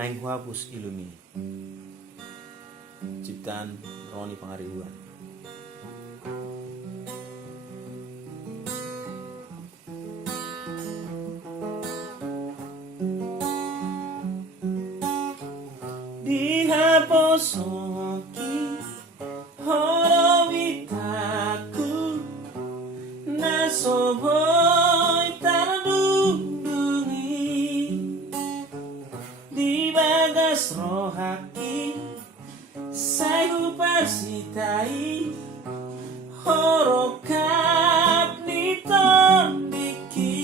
Naing Kuhapus Ilumi, ciptaan Roni Pangaribuan. Dihaposoki horowitaku nasoboy tanadudungi di bagas rohaki sayu persitai horokap nitondiki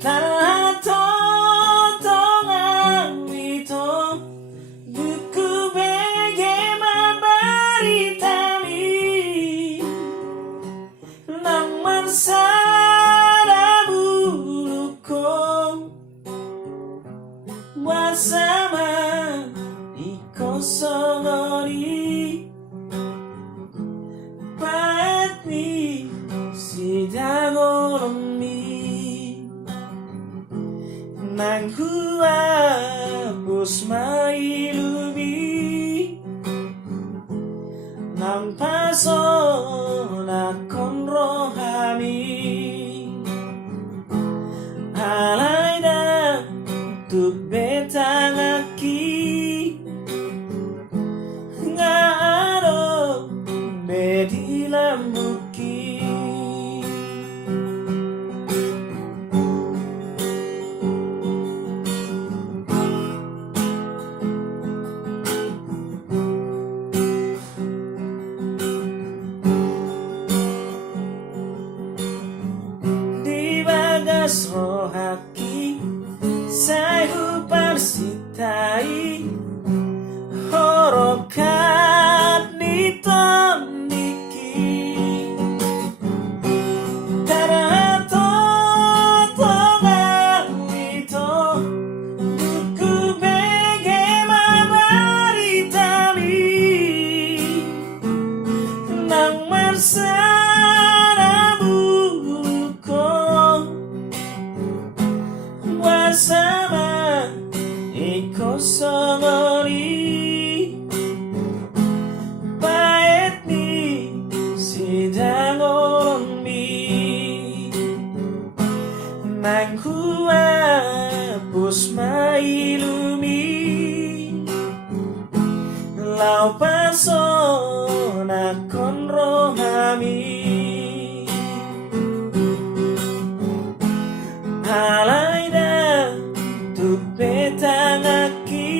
tarato tongawito buku bagaimana baritami naman sada buluko wasama ikosogori patni sidagoromi nang huapus mailubi nang pasona kon rohami alay na tuk betangaki ngaro medilambuki di bagas rohaki sayu persitai horokat nitondiki tarato tongawito buku bagaimana baritami nang marsana buluko wasama ikosogori paetni sidagormi nang huapus mailumi lau pasona kon rohami alay na tuk betangaki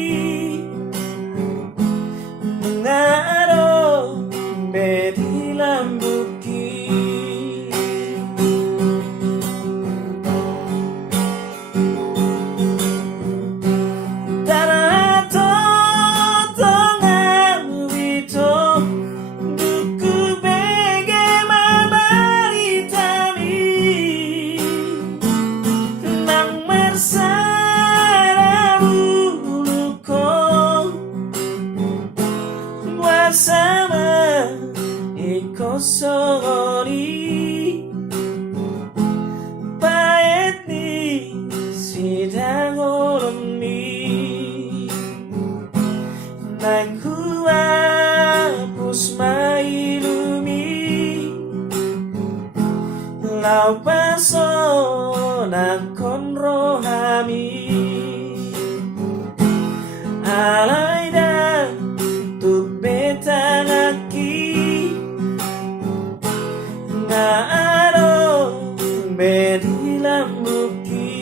ngaro bedilambuki tarato tongawito buku bagaimana baritami nang marsana buluko wasama ikosogori paetni sidagoromi nang huapus mailumi lau pasona kon rohami alay na tuk betangaki ngaro bedilambuki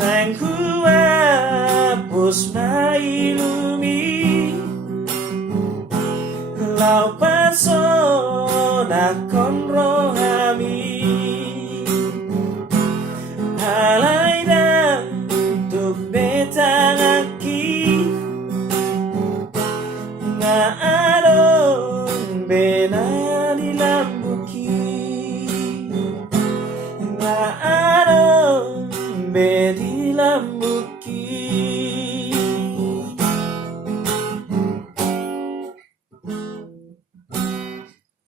nang huapus mailumi lau pasona kon rohami alay na tuk betangaki ngaro benadilambuki ngaro bedilambuki